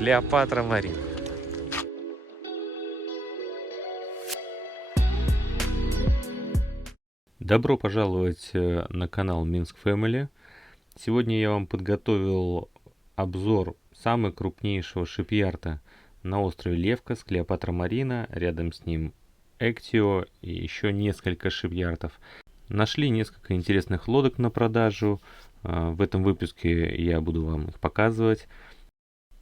Клеопатра Марин. Добро пожаловать на канал Minsk Family. Сегодня я вам подготовил обзор самого крупнейшего шипьярда на острове Левкос, Клеопатра Марина, рядом с ним Эктио и еще несколько шипьярдов. Нашли несколько интересных лодок на продажу. В этом выпуске я буду вам их показывать.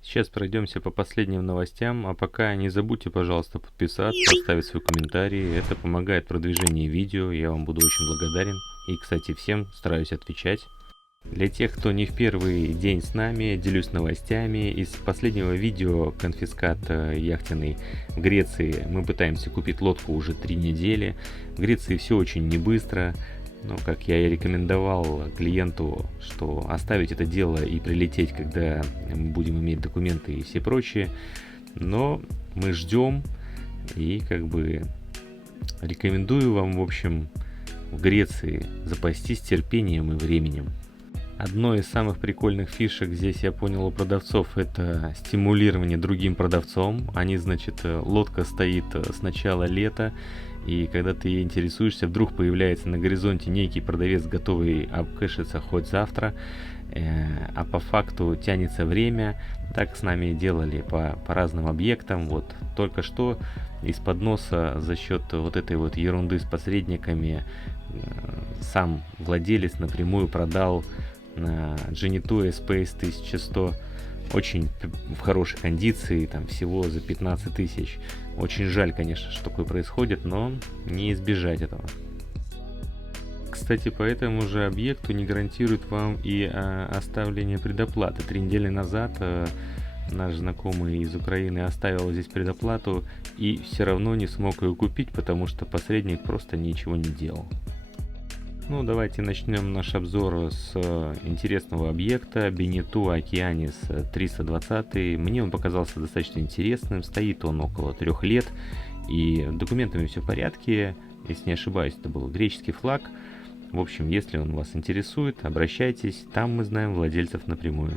Сейчас пройдемся по последним новостям, а пока не забудьте, пожалуйста, подписаться, оставить свой комментарий. Это помогает в продвижении видео, я вам буду очень благодарен. И, кстати, всем стараюсь отвечать. Для тех, кто не в первый день с нами, делюсь новостями. Из последнего видео конфискат яхтенный в Греции мы пытаемся купить лодку уже 3 недели. В Греции все очень небыстро. Ну, как я и рекомендовал клиенту, что оставить это дело и прилететь, когда мы будем иметь документы и все прочее. Но мы ждем и рекомендую вам, в общем, в Греции запастись терпением и временем. Одной из самых прикольных фишек здесь, я понял, у продавцов, это стимулирование другим продавцом. Лодка стоит с начала лета, и когда ты ей интересуешься, вдруг появляется на горизонте некий продавец, готовый обкэшиться хоть завтра, а по факту тянется время. Так с нами делали по разным объектам. Вот только что из-под носа за счет вот этой вот ерунды с посредниками сам владелец напрямую продал на Genito Space 1100 очень в хорошей кондиции, там всего за 15 тысяч. Очень жаль, конечно, что такое происходит, но не избежать этого. Кстати, по этому же объекту не гарантирует вам и оставление предоплаты. 3 недели назад наш знакомый из Украины оставил здесь предоплату и все равно не смог ее купить, потому что посредник просто ничего не делал. Ну, давайте начнем наш обзор с интересного объекта Beneteau Okeanis 320. Мне он показался достаточно интересным. Стоит он около 3 лет. И документами все в порядке. Если не ошибаюсь, это был греческий флаг. В общем, если он вас интересует, обращайтесь. Там мы знаем владельцев напрямую.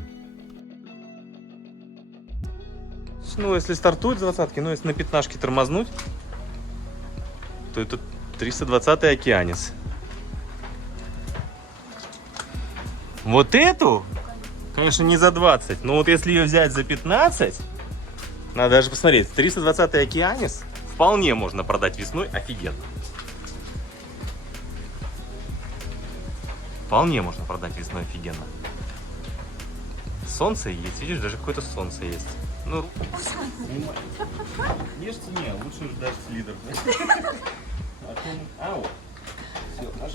Ну, если стартует с 20-ки, если на 15-ке тормознуть, то это 320-й Okeanis. Вот эту, конечно, не за 20, но вот если ее взять за 15, надо даже посмотреть, 320-й Okeanis вполне можно продать весной офигенно. Вполне можно продать весной офигенно. Солнце есть, видишь, даже какое-то солнце есть. Ну, ешьте не, лучше ждать лидер. Все, наш.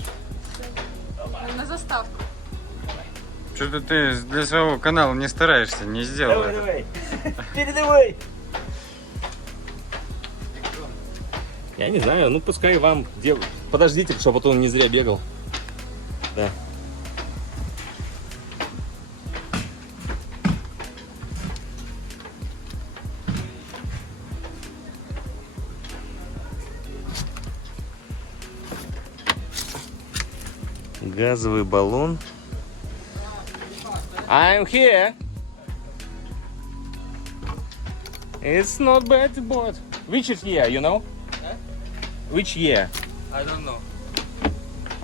На заставку. Что-то ты для своего канала не стараешься, не сделал. Давай. Передавай. Я не знаю, ну пускай вам подождите, чтобы он не зря бегал. Да. Газовый баллон. I'm here. It's not bad boat. Which year, you know? Huh? Which year? I don't know.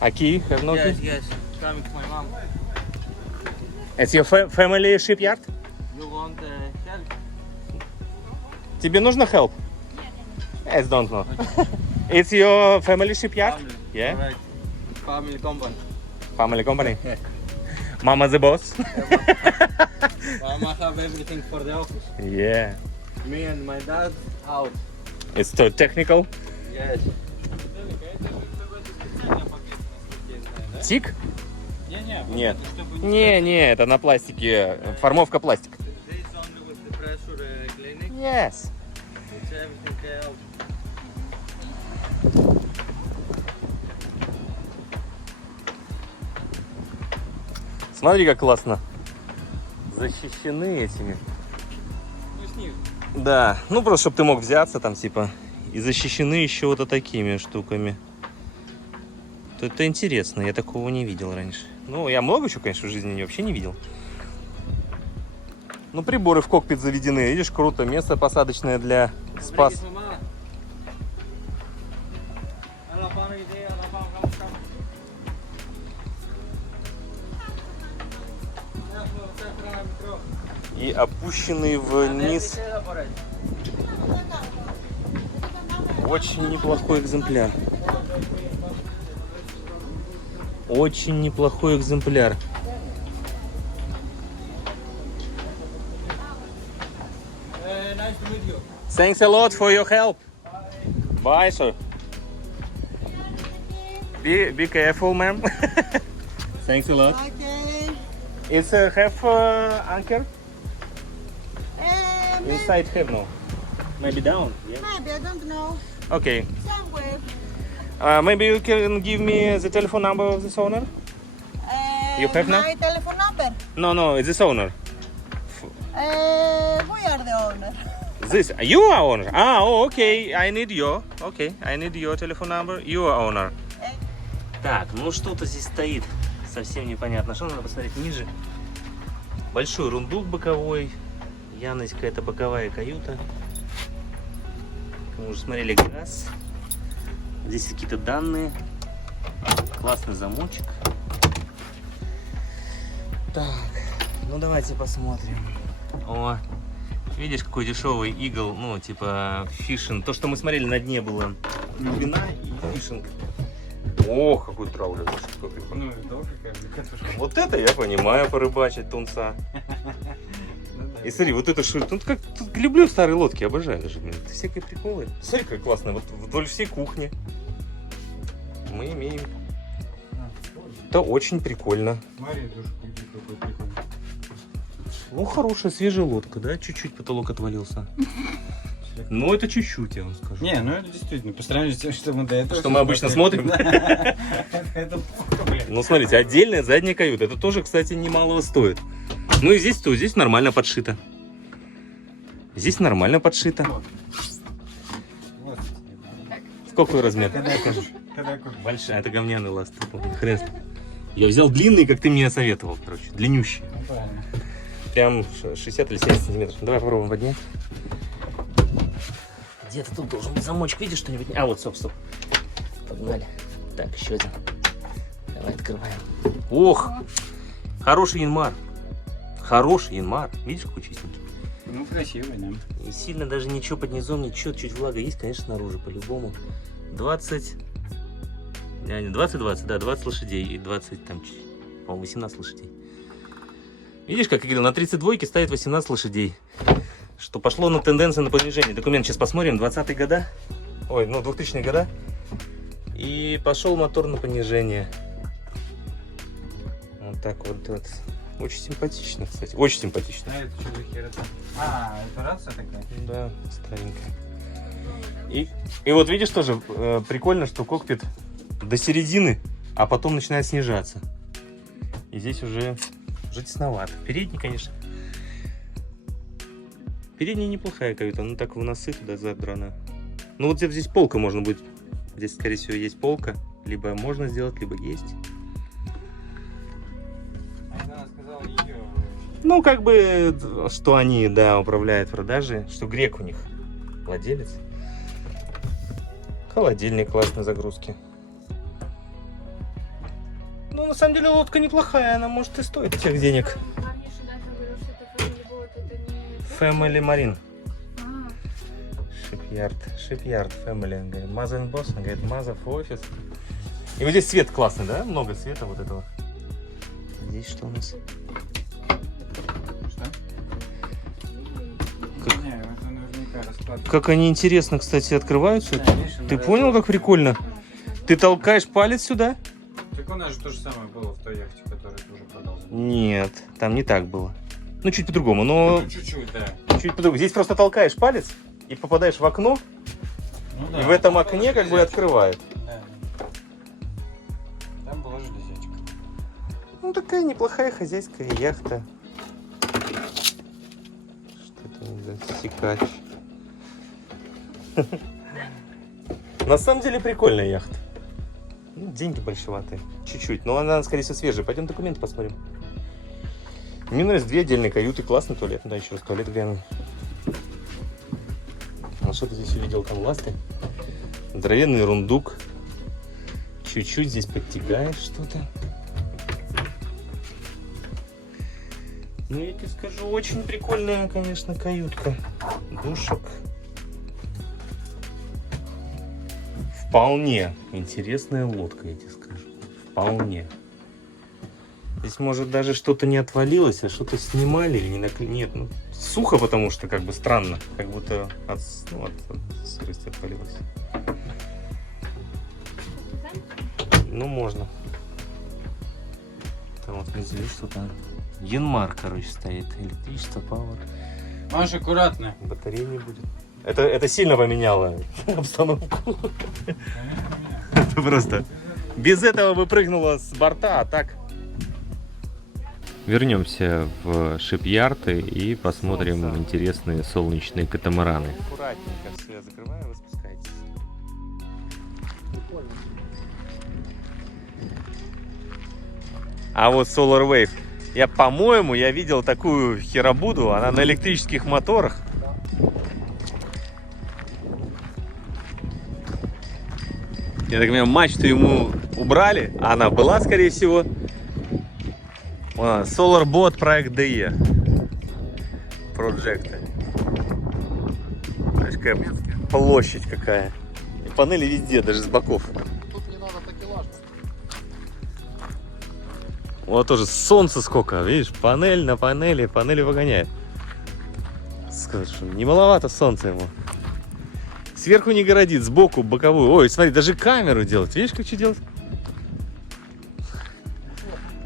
A key? Have no key? Yes. Coming to my mom. It's your family shipyard? You want help? Тебе нужно help? Yes, don't know. It's your family shipyard? Family. Yeah? Alright. Family company. Family company? Mama the boss? Mama have everything for the office. Yeah. Me and my dad out. It's too technical. Yes. Тик? Не-не. Нет. Не, это на пластике. Формовка пластика. This only with the pressure cleaning. Yes. It's everything else. Смотри, как классно. Защищены этими. Да, ну просто, чтобы ты мог взяться там, типа. И защищены еще вот такими штуками. То это интересно, я такого не видел раньше. Ну, я много чего, конечно, в жизни вообще не видел. Ну, приборы в кокпит заведены. Видишь, круто. Место посадочное для спас. И опущенный вниз. Очень неплохой экземпляр. Очень неплохой экземпляр. Nice to meet you. Thanks a lot for your help. Bye, sir. Be careful, ma'am. Thanks a lot. Okay. It's have anchor inside. Have no. Maybe down. Yeah. Maybe, I don't know. Okay. Somewhere. Maybe you can give me the telephone number of this owner. You have now? My telephone number. No, it's this owner. We are the owner. This you are owner. Oh, okay. I need your. Okay, I need your telephone number. You are owner. Так, ну что-то здесь стоит. Совсем непонятно. Что надо посмотреть ниже? Большой рундук боковой. Явно здесь какая-то боковая каюта. Мы уже смотрели газ. Здесь какие-то данные. Классный замочек. Так, ну давайте посмотрим. О, видишь, какой дешевый игл, ну, типа фишинг. То, что мы смотрели, на дне было глубина и фишинг. О, какой траулер. Ну, да, какая катушка. Вот это я понимаю, порыбачить тунца. И смотри, вот это что, тут как тут люблю старые лодки, обожаю даже, блин. Это всякие приколы. Смотри, как классно, вот вдоль всей кухни мы имеем. Это очень прикольно. Смотри, душку, какой прикольный. Ну, хорошая, свежая лодка, да? Чуть-чуть потолок отвалился. Ну, это чуть-чуть, я вам скажу. Не, ну это действительно, по сравнению с тем, что мы до этого... Что мы обычно смотрим. Это плохо, блин. Ну, смотрите, отдельная задняя каюта. Это тоже, кстати, немалого стоит. Ну и здесь то, здесь нормально подшито. Здесь нормально подшито. Вот. Какой размер? Когда кушаешь? Когда кушаешь? Большая, это говняный ласт. Хрен. Я взял длинный, как ты мне советовал, короче. Длиннющий. Ну, правильно. Прям 60 или 70 сантиметров. Давай попробуем поднять. Где-то тут должен быть замочек. Видишь что-нибудь? А, вот, стоп. Погнали. Так, еще один. Давай открываем. Ох! Хороший янмар. Хороший янмар. Видишь, какой чистенький? Ну, красивый, да. И сильно даже ничего под низом, ничего. Чуть влага есть, конечно, снаружи, по-любому. 20... Не, 20, да, 20 лошадей. И 20, там, по-моему, 18 лошадей. Видишь, как я говорил, на 32-ке ставит 18 лошадей. Что пошло на тенденцию на понижение. Документ сейчас посмотрим. 20-е года. Ой, ну 2000-е года. И пошел мотор на понижение. Вот так вот. Очень симпатично, кстати. Очень симпатично. А это что за хер это? А, это рация такая? Да, старенькая. И вот видишь тоже прикольно, что кокпит до середины, а потом начинает снижаться. И здесь уже тесновато. Передний, конечно. Передняя неплохая каюта, но так в носы туда задрана. Ну вот здесь полка можно будет. Здесь, скорее всего, есть полка. Либо можно сделать, либо есть. Она сказала ее. Ну, как бы, что они, да, управляют продажей. Что грек у них владелец. Холодильник классной загрузки. Ну, на самом деле, лодка неплохая. Она, может, и стоит тех денег. Family Marine. Shipyard Family. Он говорит, Mother and Boss. Он говорит, Mother for Office. И вот здесь свет классный, да? Много света вот этого. Здесь что у нас? Что? Не, это наверняка раскладка. Как они интересно, кстати, открываются. Да, видишь, Ты она понял, как прикольно? Ты толкаешь палец сюда? Так у нас же то же самое было в той яхте, которая тоже продолжена. Нет, там не так было. Ну, чуть по-другому, но... Ну, чуть-чуть, да. Чуть по-другому. Здесь просто толкаешь палец и попадаешь в окно, Ну, да. и в этом Там окне была как бы железячка. открывает. Да. Там была железячка. Ну, такая неплохая хозяйская яхта. Что-то не засекач. На самом деле прикольная яхта. Ну, деньги большеватые. Чуть-чуть. Но она, скорее всего, свежая. Пойдем документы посмотрим. Мне нравится две отдельные каюты, классный туалет. Да, еще раз туалет гляну. А что ты здесь увидел, там ласты? Здоровенный рундук. Чуть-чуть здесь подтягает что-то. Ну, я тебе скажу, очень прикольная, конечно, каютка. Душек. Вполне интересная лодка, я тебе скажу. Вполне. Здесь, может, даже что-то не отвалилось, а что-то снимали или не наклеили. Нет, ну, сухо, потому что как бы странно. Как будто от сырости отвалилось. Ну, можно. Там вот внизу что-то. Янмар, короче, стоит. Электричество, пауэр. Маш, аккуратно. Батареи не будет. Это сильно поменяло обстановку. Это просто. Без этого выпрыгнуло с борта, а так. Вернемся в шипьярды и посмотрим интересные солнечные катамараны. Аккуратненько все закрываю, вы спускаетесь. А вот Solar Wave. По-моему, я видел такую херабуду, она на электрических моторах. Я так понимаю, мачту ему убрали, а она была, скорее всего. Solar Bot проект DE. Project. Какая площадь какая. И панели везде, даже с боков. Тут не надо такелаж. Вот тоже солнце сколько, видишь, панель на панели, панели выгоняет. Скажешь, не маловато солнца ему. Сверху не городит, сбоку боковую. Ой, смотри, даже камеру делать. Видишь, как что делать?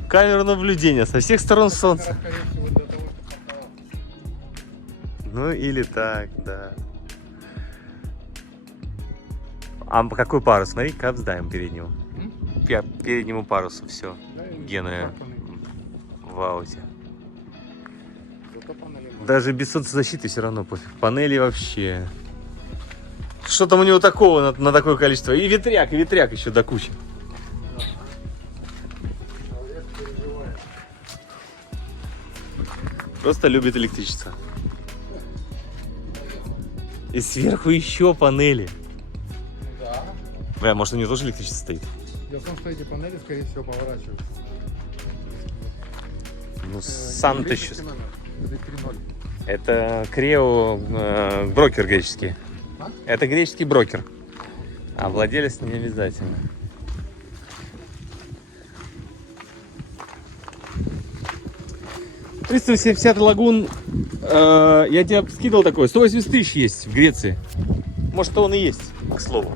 Камеру наблюдения со всех сторон солнца. Ну или так, да. А какой парус? Смотри, капсдаем переднему. Переднему парусу все. Гены в ауте. Даже без солнцезащиты все равно пофиг. Панели вообще. Что там у него такого на такое количество? И ветряк еще до кучи. Просто любит электричество. И сверху еще панели. Да. Бля, может у него тоже электричество стоит? Дело в том, что эти панели, скорее всего, поворачиваются. Ну, сам ты сейчас. 3.0. Это Крео брокер греческий. А? Это греческий брокер. А владелец не обязательно. — 350 лагун. Я тебе скидывал такое. 180 тысяч есть в Греции. Может, он и есть, к слову.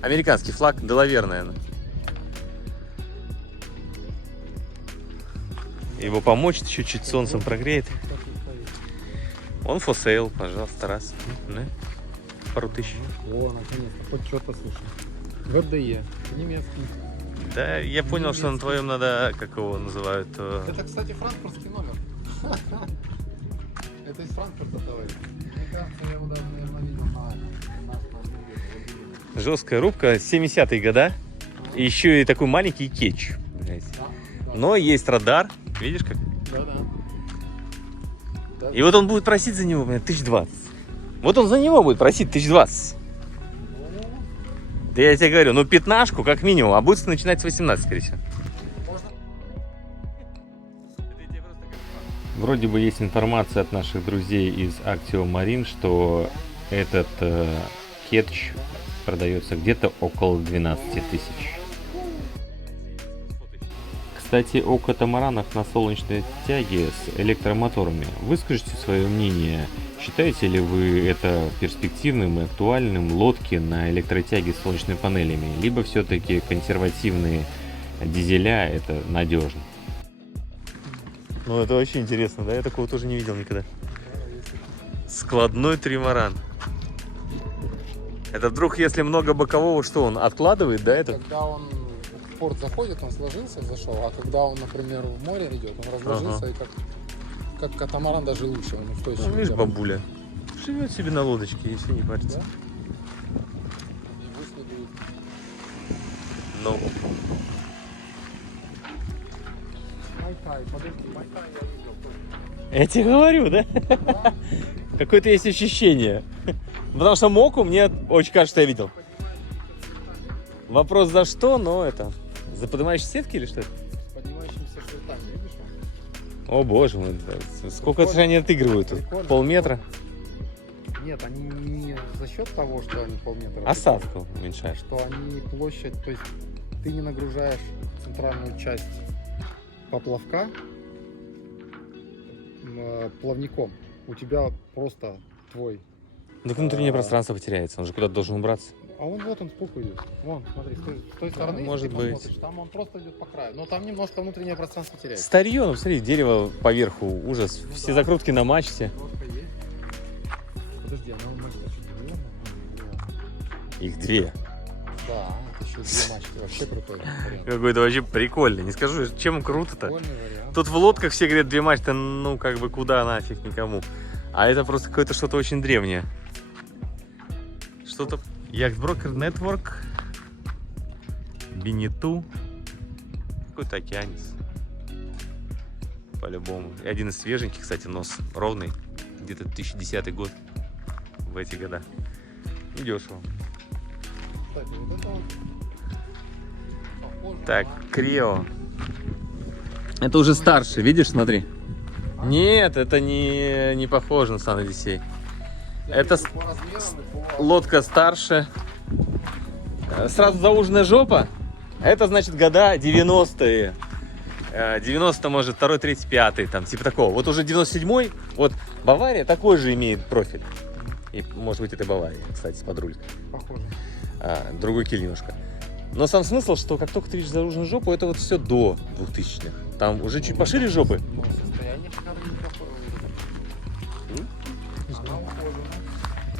Американский флаг, Делавер, наверное. Его помочь еще чуть солнцем прогреет. Он for sale, пожалуйста, раз. Да? Пару тысяч. О, наконец-то, хоть что-то слышно. ВДЕ, немецкий. Да, я понял, что на твоем надо, как его называют. Это, кстати, франкфуртский номер. Это из Франкфурта, товарищ. Мне кажется, я его даже, наверное, видел на Жесткая рубка, 70-е года. И еще и такой маленький кетч. Но есть радар. Видишь как? Да. И вот он будет просить за него, 1020. Вот он за него будет просить 1020. Да я тебе говорю, ну 15-ку как минимум, а будет начинать с 18, скорее всего. Вроде бы есть информация от наших друзей из Actio Marine, что этот кетч продается где-то около 12 тысяч. Кстати, о катамаранах на солнечной тяге с электромоторами. Выскажите свое мнение. Считаете ли вы это перспективным и актуальным лодки на электротяге с солнечными панелями? Либо все-таки консервативные дизеля это надежно? Ну это очень интересно, да? Я такого тоже не видел никогда. Складной тримаран. Это вдруг, если много бокового, что он откладывает, да? Это? Когда он в порт заходит, он сложился, зашел, а когда он, например, в море идет, он разложился, и как катамаран даже лучше, он устойчивый. Ну, видишь, бабуля живет себе на лодочке, если не парится. Да? И выследует. Ну. Майтай, подожди, Майтай я видел тоже. Я тебе говорю, да? Какое-то есть ощущение. Потому что Моку мне очень кажется, что я видел. Вопрос за что, но это... За поднимающие сетки или что это? С поднимающимися шестами, видишь? О боже мой, да. Сколько же они отыгрывают тут? Прикольно. Полметра? Нет, они не за счет того, что они полметра. Осадку уменьшаешь. Что они площадь, то есть ты не нагружаешь центральную часть поплавка плавником. У тебя просто твой. Так внутреннее пространство потеряется, он же куда-то должен убраться. А он вот он спук идет. Вон, смотри, с той стороны, если может ты быть. посмотришь, там он просто идет по краю. Но там немножко внутреннее пространство теряется. Старье, ну посмотри, дерево поверху, ужас. Ну Все да. закрутки на мачте. Немножко есть. Подожди, она у мачты еще Их две. Да, это еще две мачты. Вообще крутой вариант. Какой-то вообще прикольный. Не скажу, чем круто-то. Прикольный вариант. Тут в лодках все говорят, две мачты, ну как бы куда нафиг никому. А это просто какое-то что-то очень древнее. Что-то... Яхтброкер Network. Бенету. Какой-то океанец. По-любому. И один из свеженьких, кстати, нос ровный. Где-то 2010 год. В эти года. Недешево. Кстати, вот это вот похоже Так, на- Крио. Это уже старше, видишь, смотри. Нет, это не похоже на Сан Одиссей. Это по размерам и по- лодка старше. Сразу зауженная жопа. Это значит года 90-е. 90, может, 2-й, 3-й, 5-й, там, типа такого. Вот уже 97-й, вот Бавария такой же имеет профиль. И, может быть, это Бавария, кстати, с подрулькой. Похоже. Другой киль немножко. Но сам смысл, что как только ты видишь зауженную жопу, это вот все до 2000-х. Там уже чуть пошире жопы. Но состояние шикарное, неплохое. Она ухожена.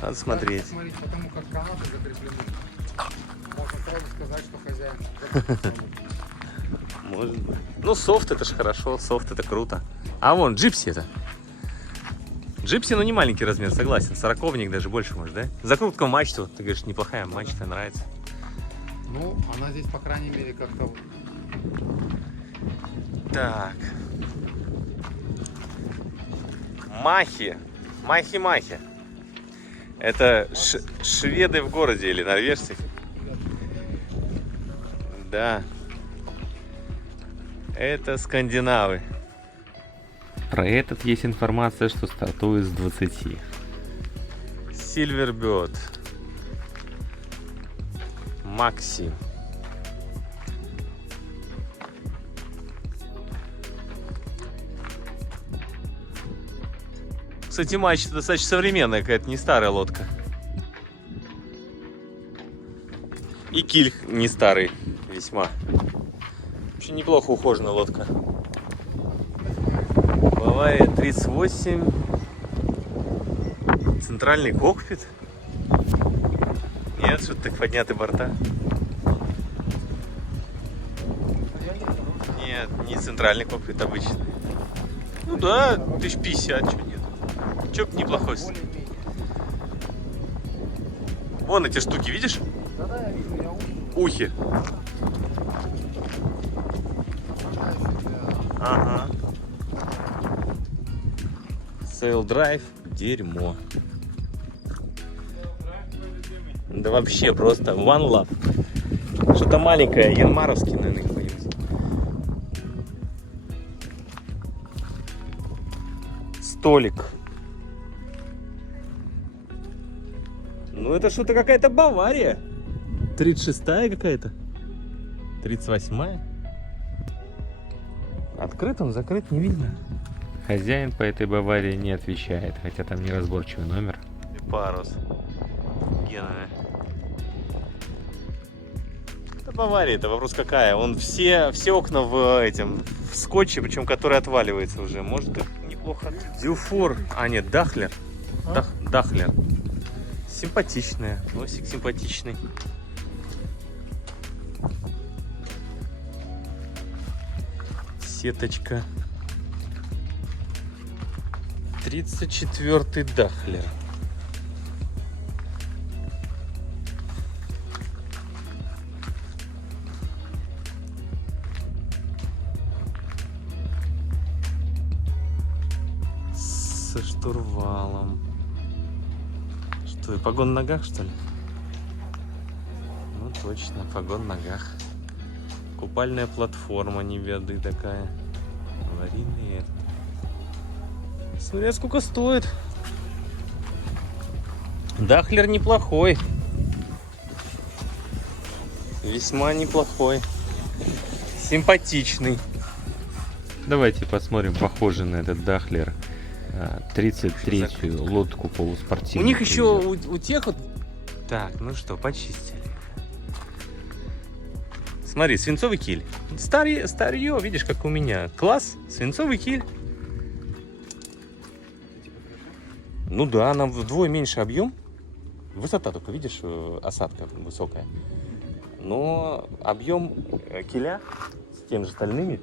Надо смотреть. Смотреть, потому как канаты закреплены. Можно сразу сказать, что хозяин. Может быть. Ну, софт это ж хорошо, софт это круто. А вон, джипси это. Джипси, ну не маленький размер, согласен. 40-ник даже больше, может, да? Закрутка в мачту, ты говоришь, неплохая мачта, нравится. Ну, она здесь, по крайней мере, как-то... Так. Махи. Махи-махи. Это шведы в городе или норвежцы? Да. Это скандинавы. Про этот есть информация, что стартует с 20. Silverbird. Макси. Кстати, мачта достаточно современная, какая-то не старая лодка. И киль не старый, весьма. Очень неплохо ухоженная лодка. Бавария 38. Центральный кокпит. Нет, что-то так подняты борта. Нет, не центральный кокпит, обычный. Ну да, 1050, что нет. Чё неплохой. Вон эти штуки, видишь? Да-да, я вижу, я Ухи. Ага. Sail Drive. Дерьмо. Да вообще просто One Love. Что-то маленькое, янмаровский, наверное, какой-нибудь. Столик. Ну это что-то какая-то Бавария. 36-я какая-то. 38-я. Открыт он, закрыт, не видно. Хозяин по этой Баварии не отвечает, хотя там неразборчивый номер. И парус. Генове. Это Бавария, это вопрос какая. Он все окна в скотче, причем который отваливается уже. Может, это неплохо. Дюфор. А, нет, Дахлер. Дахлер. Симпатичная. Носик симпатичный. Сеточка. 34-й Дахлер. Твой погон в ногах, что ли? Ну точно, погон в ногах. Купальная платформа неведы такая. Аварийный это. Смотря сколько стоит. Дахлер неплохой. Весьма неплохой. Симпатичный. Давайте посмотрим, похоже на этот Дахлер. 33-ю лодку полуспортивную. У них еще у тех вот... Так, ну что, почистили. Смотри, свинцовый киль. Старье, видишь, как у меня. Класс, свинцовый киль. Ну да, нам вдвое меньше объем. Высота только, видишь, осадка высокая. Но объем киля с теми же стальными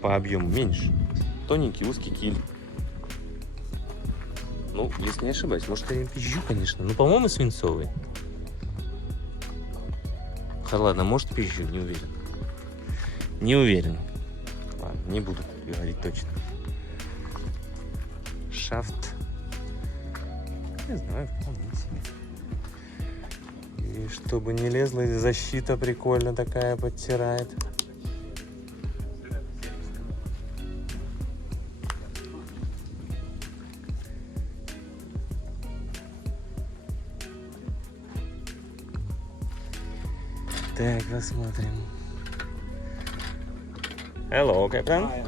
по объему меньше. Тоненький, узкий киль. Ну, если не ошибаюсь, может я пизжу, конечно. Ну, по-моему, свинцовый. Ладно, может пизжу, не уверен. Не уверен. Ладно, не буду говорить точно. Шафт. Не знаю, вполне себе. И чтобы не лезла, защита прикольно такая подтирает. Так, посмотрим. Hello, Captain. Hi.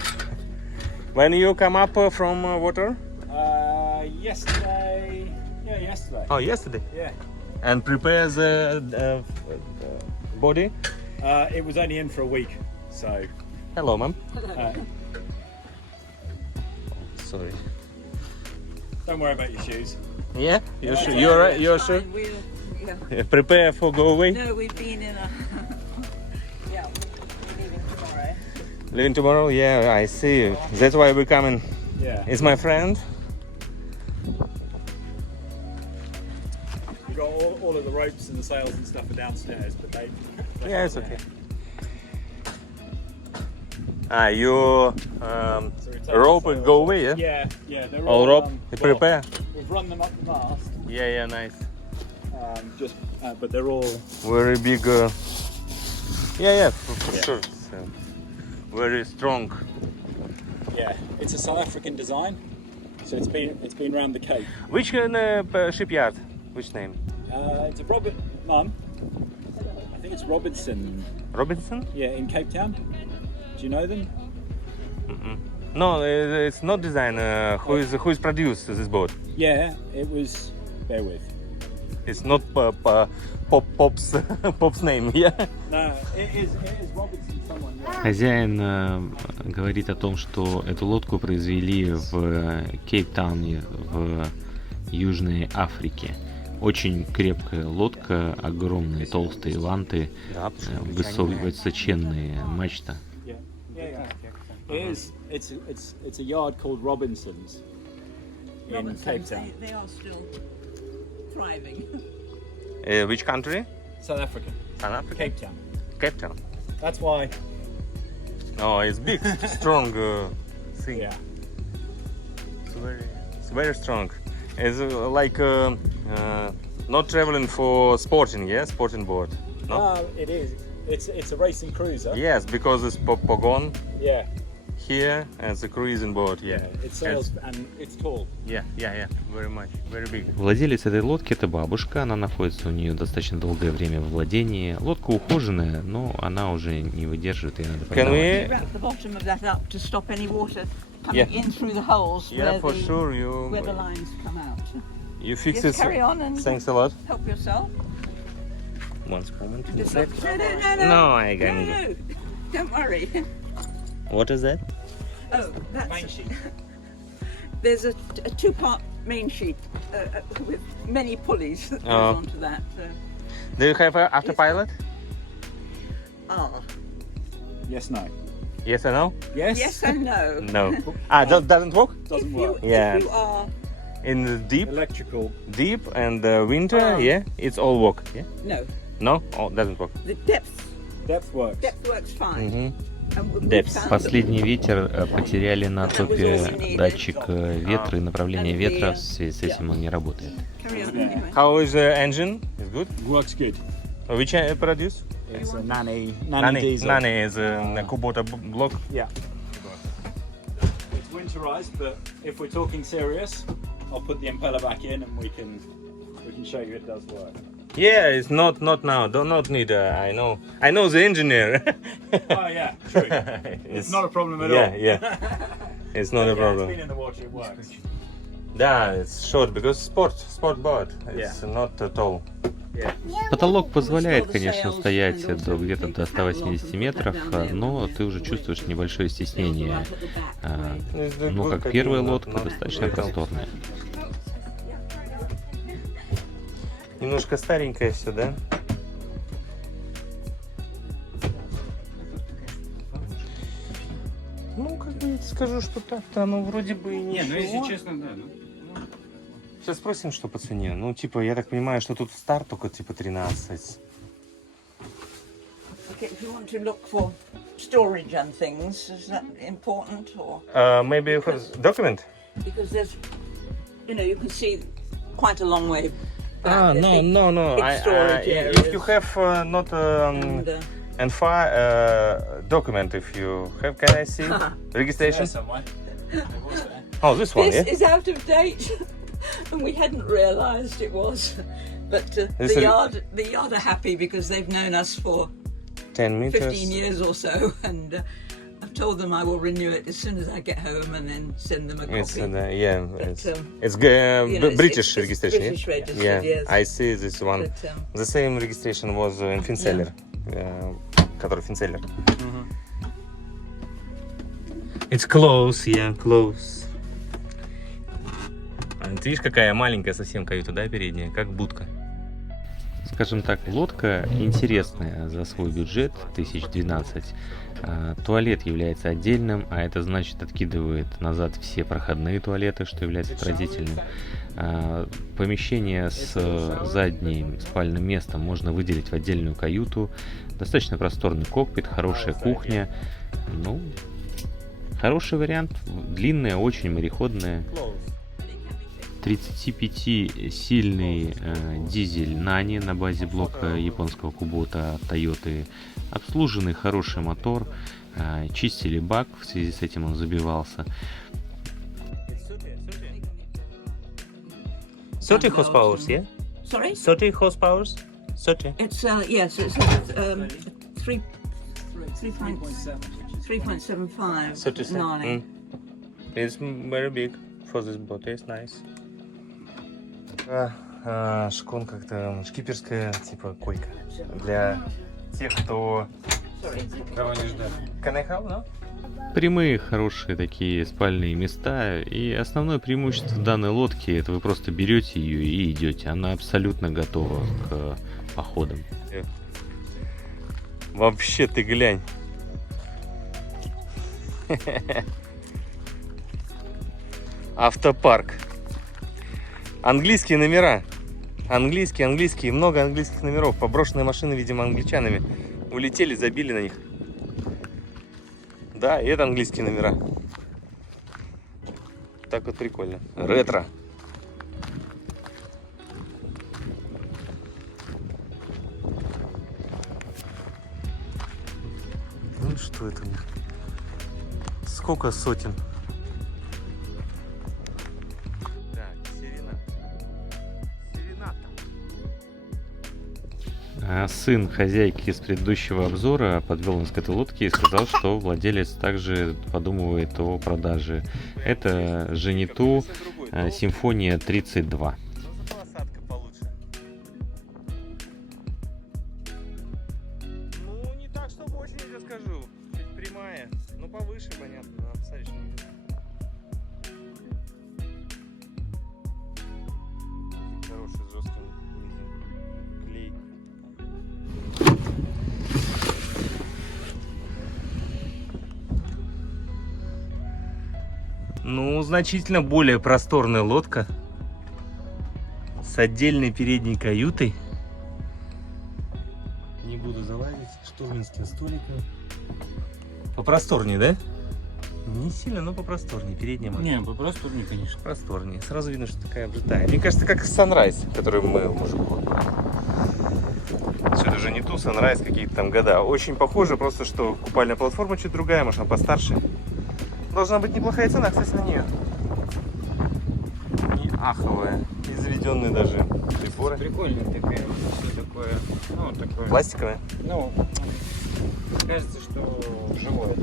When you come up from water? Yesterday. Yeah, yesterday. Oh, yesterday. Yeah. And prepare the body? It was only in for a week, so. Hello, ma'am. Uh, Sorry. don't worry about your shoes. Yeah? You're sure? You're right? You're sure? Prepare for go away? No, we've been in a. Yeah, we're leaving tomorrow. Leaving tomorrow? Yeah, I see. That's why we're coming. Yeah. It's my friend. We got all of the ropes and the sails and stuff are downstairs, but they. Yeah, it's okay. You So we take rope the and sails go off. away, yeah? Yeah, they're All all. rope, well, prepare. We've run them up the mast, Yeah, nice. but they're all. Very big. Yeah, for Yeah. sure. So, very strong. Yeah, it's a South African design, so it's been around the Cape. Which shipyard? Which name? It's a Mum. I think it's Robinson. Robinson? Yeah, in Cape Town. Do you know them? No, it's not design. Who is produced this boat? Yeah, it was. Bear with. It's not Pop's name, yeah? No, it is Robinson. Someone. Yeah. Хозяин говорит о том, что эту лодку произвели в Кейптауне в Южной Африке. Очень крепкая лодка, огромные толстые ванты, высоченные мачта. Yeah. It is. It's a yard called Robinson's in Cape Town, They are still thriving. Which country? South Africa. South Africa? Cape Town. Cape Town. That's why. Oh, it's big, strong thing. Yeah. It's very strong. It's like not traveling for sporting, yeah? Sporting boat. No? It is. It's a racing cruiser. Yes, because it's Pogon Yeah. here and the cruising boat, yeah. It sails and it's tall. Yeah, very much, very big. Владелец этой лодки это бабушка, она находится у нее достаточно долгое время в владении. Лодка ухоженная, но она уже не выдерживает, и надо продавать. Wrap the bottom of that up to stop any water coming in through the holes Yeah, for sure, where the lines come out. you fix Yes, it. carry on and Thanks a lot. help yourself. One moment. Just look. No. No, I can. No. Don't worry. What is that? Oh, that's Main sheet. There's a two-part main sheet with many pulleys that goes onto that. Do you have autopilot? Yes. No. Yes or no? Yes. Yes and no. No. Doesn't work? Doesn't work. Yeah. If you are In the Electrical. deep and winter, yeah, it's all work. Yeah. no, No, oh, doesn't work. the depth Depth works. works fine. And we Depth. found that Последний ветер потеряли на топе датчик ветра и направление ветра, в связи с этим он не работает. Carry on anyway. How is the engine? Is good? Works good. Which produce? It's a Nani diesel. Nani is a Kubota block. Yeah. It's winterized, but if we're talking serious, I'll put the impeller back in and we can show you it does work. Yeah, it's not now. Don't not need. I know the engineer. Oh yeah, true. It's not a problem at all. Yeah. It's not a It's problem. been in the water, it works. Да, it's short because sport boat. It's not tall. Потолок позволяет, конечно, стоять где-то до 180 метров, но ты уже чувствуешь небольшое стеснение. Но как первая лодка, достаточно просторная. Немножко старенькое все, да? Ну, как бы я скажу, что так-то оно вроде бы и ничего. Не, ну если честно, да. Сейчас спросим, что по цене. Ну, типа, я так понимаю, что тут старт только типа 13. Okay, if you want to look for storage and things, is that important or? Maybe you have document? Because there's, you can see quite a long way back. Ah, There's no. big storage If you areas. have not And, and file document, if you have, can I see registration? Somewhere. It was there. Oh, this one, this yeah. is out of date, and we hadn't realised it was. But This the is- yard are happy because they've known us for 10 meters. 15 years or so, and I've told them I will renew it as soon as I get home and then send them a copy. It's yeah, But, it's it's- British it's registration. British yeah? registered, Yeah, yes. I see this one. But, The same registration was in Finseller, который Finseller. It's close, yeah, close. А, ты видишь, какая маленькая совсем каюта, да, передняя, как будка. Скажем так, лодка интересная за свой бюджет, 1012. Туалет является отдельным, а это значит откидывает назад все проходные туалеты, что является отвратительным. Помещение с задним спальным местом можно выделить в отдельную каюту. Достаточно просторный кокпит, хорошая кухня. Ну, хороший вариант. Длинная, очень мореходная. 35-сильный дизель Nani на базе блока японского Kubota Toyota. Обслуженный хороший мотор. Чистили бак, в связи с этим он забивался. 30 horsepower, yeah? Sorry? 30 horsepower? 30. It's yes, it's 3.75 Nani. It's very big for this boat, it's nice. Шкон как-то шкиперская типа койка для тех, кто Кого не ждали. Can I help, no? Прямые, хорошие такие спальные места. И основное преимущество данной лодки — это вы просто берете ее и идете. Она абсолютно готова к походам. Вообще ты глянь. Автопарк. Английские номера. Английские. Много английских номеров. Поброшенные машины, видимо, англичанами. Улетели, забили на них. Да, и это английские номера. Так вот прикольно. Ретро. Ну что это у них? Сколько сотен? Так, Серената. Сын хозяйки из предыдущего обзора подвел нас к этой лодке и сказал, что владелец также подумывает о продаже. Это Жениту Симфония 32. Ну, не так, чтобы очень, я скажу. Чуть прямая. Ну, повыше, понятно. Надо посмотреть, что будет. Хороший, жесткий клей. Ну, значительно более просторная лодка с отдельной передней каютой. Не буду залазить, штурманским столиком. Попросторнее, да? Не сильно, но попросторнее. Передняя машина. Не, попросторнее, конечно. Просторнее. Сразу видно, что такая обжитая. Мне кажется, как Sunrise, который мы уже год. Все, это уже не ту Sunrise, какие-то там года. Очень похоже, просто что купальная платформа чуть другая, машина постарше. Должна быть неплохая цена, кстати, на нее. Не аховая. И заведенные даже приборы. Прикольная такая, все такое, ну, такое. Пластиковая. Ну, кажется, что живое.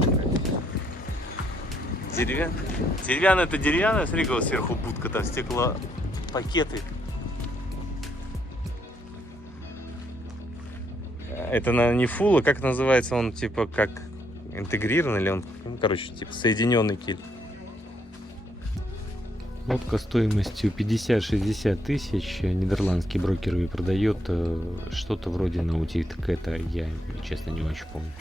Деревянная это деревянная, смотри, какая сверху будка, там стеклопакеты. Это не фулл, а как называется он, типа, как интегрированный или он, ну, короче, типа соединенный киль. Лодка стоимостью 50-60 тысяч, нидерландский брокер ее продает, что-то вроде Nautic, это я, честно, не очень помню.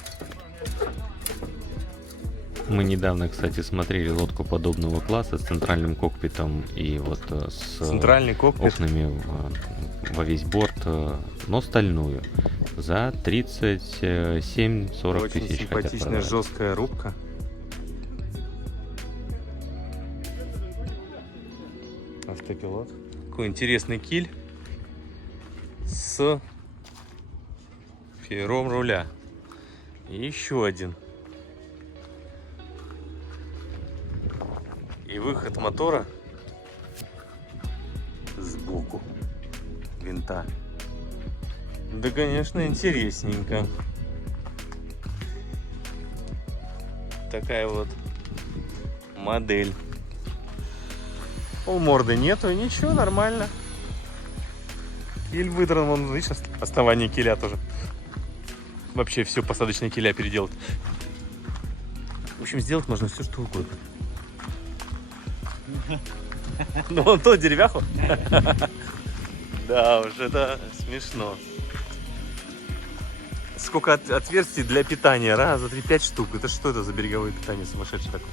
Мы недавно, кстати, смотрели лодку подобного класса с центральным кокпитом и вот с Центральный кокпит. окнами во весь борт, но стальную, за 37-40 Очень тысяч. симпатичная жесткая рубка. Автопилот. Какой интересный киль с пером руля. И еще один. И выход мотора сбоку винта. Да, конечно, интересненько. Такая вот модель. Морды нету, ничего, нормально. Киль выдран, вон, видишь, основание киля тоже. Вообще все посадочные киля переделать. В общем, сделать можно все, что угодно. Ну, вон то деревяху. Да уж, это смешно. Сколько отверстий для питания? Раз, два, три, 5 штук. Это что это за береговое питание сумасшедшее такое?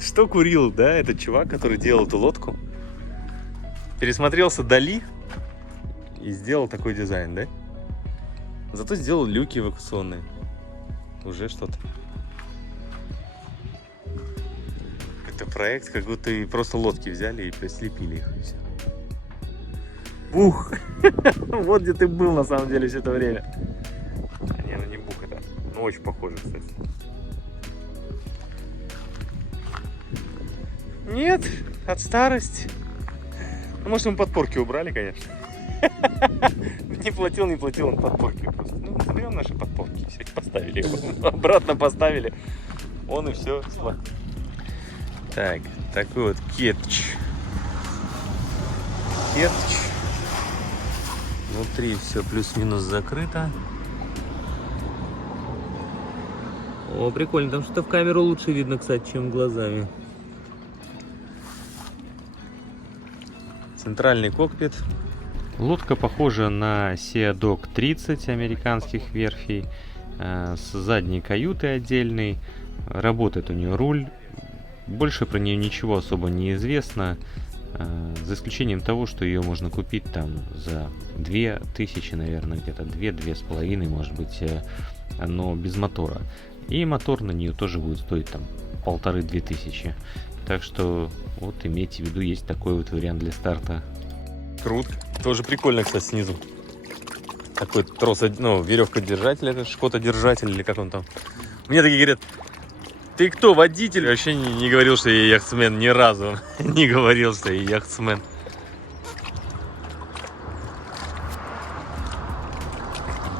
Что курил, да, этот чувак, который делал эту лодку? Пересмотрелся Дали и сделал такой дизайн, да? Зато сделал люки эвакуационные. Уже что-то. Это проект, как будто и просто лодки взяли и слепили их. И все. Бух! Вот где ты был на самом деле все это время. Не, ну не бух это. Ну очень похоже, кстати. Нет, от старости. Ну, может, мы подпорки убрали, конечно. Не платил, он подпорки просто. Ну, заберем наши подпорки. Все, поставили его. Обратно поставили. Он и все. Так, такой вот кетч. Внутри все плюс-минус закрыто. О, прикольно. Там что-то в камеру лучше видно, кстати, чем глазами. Центральный кокпит. Лодка похожа на Sea Dog 30 американских верфей, с задней каютой отдельной. Работает у нее руль. Больше про нее ничего особо не известно, за исключением того, что ее можно купить там за 2000, наверное, где-то 2-2,5, может быть, но без мотора. И мотор на нее тоже будет стоить там 1500-2000. Так что вот имейте в виду, есть такой вот вариант для старта. Круто. Тоже прикольно, кстати, снизу. Такой трос, ну, веревка-держатель, это шкота-держатель или как он там. Мне такие говорят: ты кто, водитель? Вообще не говорил, что я яхтсмен, ни разу не говорил, что я яхтсмен.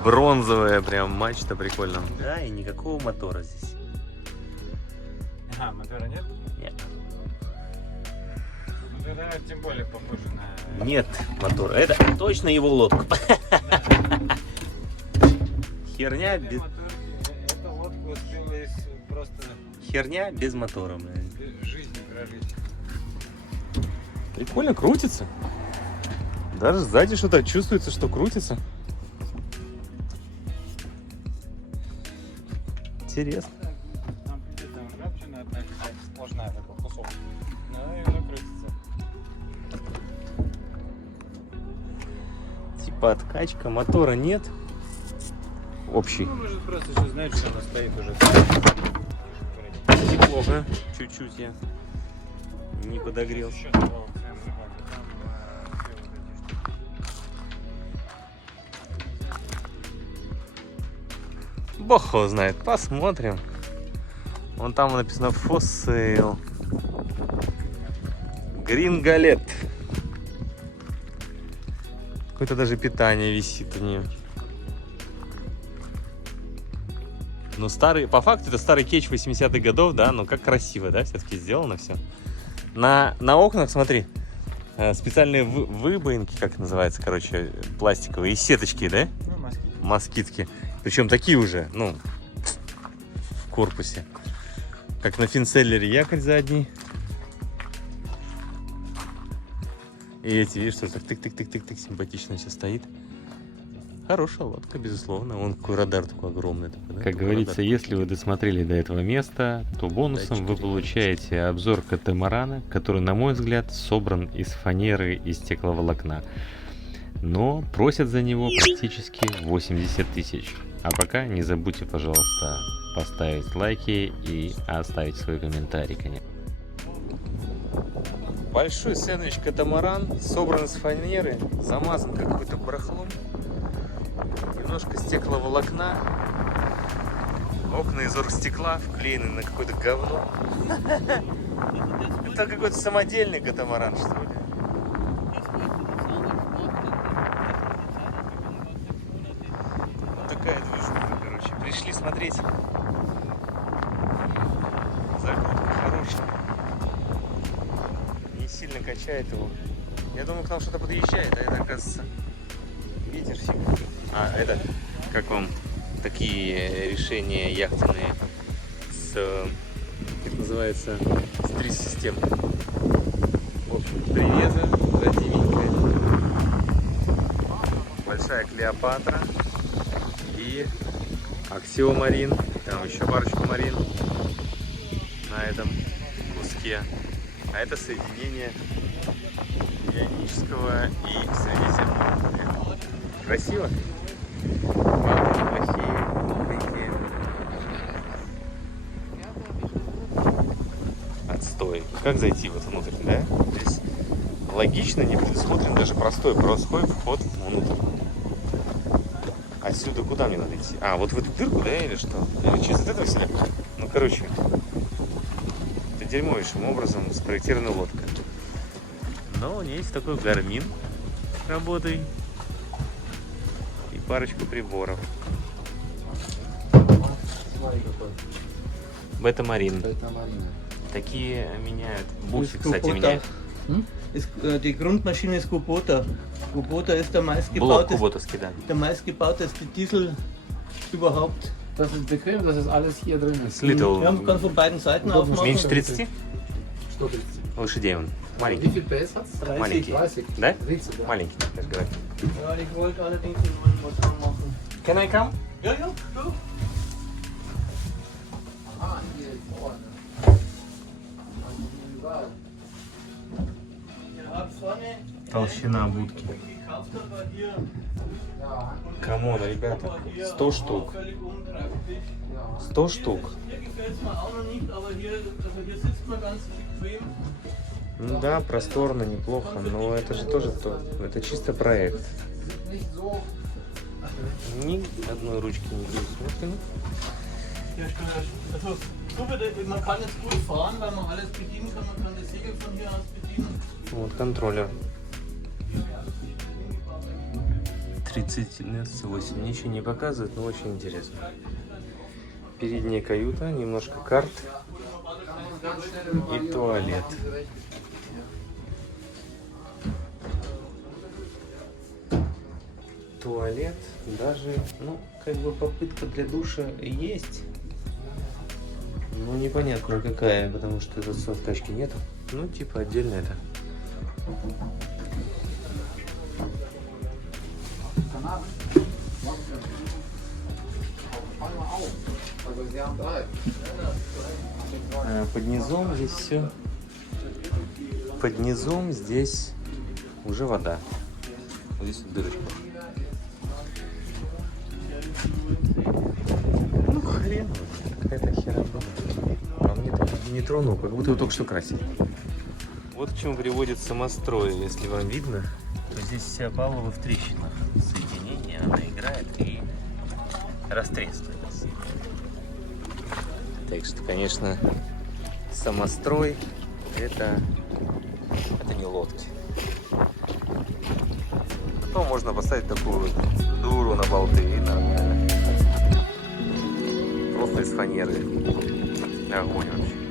Бронзовая прям мачта, прикольно. Да, и никакого мотора здесь. Ага, мотора нет? Нет. Ну, тогда тем более похоже на... Нет мотора. Это точно его лодка. Херня без... Эта лодка успела просто Херня без мотора. жизнь прожить. Прикольно крутится. Даже сзади что-то чувствуется, что крутится. Интересно. Там где-то ржавчина одна какая-то сплошная, такой кусок. Ну и она крутится. подкачка, мотора нет. Общий. Ну, может, просто еще знаешь, что она стоит уже. Неплохо. Чуть-чуть я не подогрелся. Бог его знает. Посмотрим. Вон там написано for sale. Green Galette. Какое-то даже питание висит у нее. Ну, старый, по факту это старый кетч 80-х годов, да, но как красиво, да, все-таки сделано все. На окнах, смотри, специальные выбоинки, как это называется, короче, пластиковые, и сеточки, да? Ну, маски. Москитки. Причем такие уже, ну, в корпусе. Как на финцеллере якорь задний. И эти, видишь, что так тык-тык-тык-тык-тык симпатично все стоит. Хорошая лодка, безусловно. Вон какой радар такой огромный. Такой, да? Как говорится, если вы досмотрели до этого места, то бонусом вы получаете обзор катамарана, который, на мой взгляд, собран из фанеры и стекловолокна. Но просят за него практически 80 тысяч. А пока не забудьте, пожалуйста, поставить лайки и оставить свой комментарий, конечно. Большой сэндвич-катамаран, собран из фанеры, замазан какой-то барахлом. Немножко стекловолокна. Окна из оргстекла вклеены на какое-то говно. Это какой-то самодельный катамаран, что ли? Вот такая движуха, короче. Пришли смотреть. Закрутка хорошая. Не сильно качает его. Я думаю, к нам что-то подъезжает, а это, оказывается, ветерщик. А, это, как вам такие решения яхтенные с, как называется, с 3 систем. В общем, привеза, красивенькая. Большая Клеопатра и Аксиомарин. Там еще парочку марин на этом куске. А это соединение Ионического и Средиземного моря. Красиво? Неплохие. Отстой. Как зайти вот внутрь, да? Здесь логично не предусмотрен даже простой вход внутрь. Отсюда куда мне надо идти? А, вот в эту дырку, да, или что? Или через этого себя? Ну, короче, это дерьмовейшим образом спроектирована лодка. Но у нее есть такой гармин работой и парочку приборов. Бета-марин. Такие меняют. Бусы, кстати, меняют. Die Grundmaschine ist Kubota. Kubota ist der Блок куботовский, да. meistgebauteste Diesel überhaupt. Das ist bequem, das ist alles hier drin. Little. Man kann von beiden Seiten aufmachen. Меньше 30 Что 30? лошадей он. Wie Маленький. viel PS hat's? 30. Маленький. 30. Да? 30, да. Маленький, я же говорю. Ja, ich wollte allerdings den neuen Motor machen. Can I come? Ja, ja, so. Aha, hier vorne. Der hat vorne Толщина будки. gekauft, aber hier, Камон, ребята. 100 штук. völlig unpraktisch. 100 штук. Hier gefällt es mir auch noch nicht, aber hier, also hier sitzt man ganz bequem. Ну да, просторно, неплохо, но это же тоже то. Это чисто проект. Ни одной ручки не предусмотрено. Ja, also, so wird, man kann jetzt gut fahren, weil man alles bedienen kann. Man kann das Segel von hier aus bedienen. Вот контроллер. 30-8. Ничего не показывает, но очень интересно. Передняя каюта, немножко карт и туалет. Туалет даже, ну, как бы попытка для душа есть. Ну, непонятно какая, потому что тут в тачке нету. Ну, типа отдельно это. Под низом здесь все. Под низом здесь уже вода. Вот здесь дырочка. Ну хрен, какая-то херня. А мне так не тронул, как будто его только что красили. Вот к чему приводит самострой. Если вам видно, то здесь вся палуба в трещинах. Соединение, она играет и растрескивается. Так что, конечно, самострой это не лодки. Потом можно поставить такую дуру на болты и нормально. Просто из фанеры. Огонь вообще.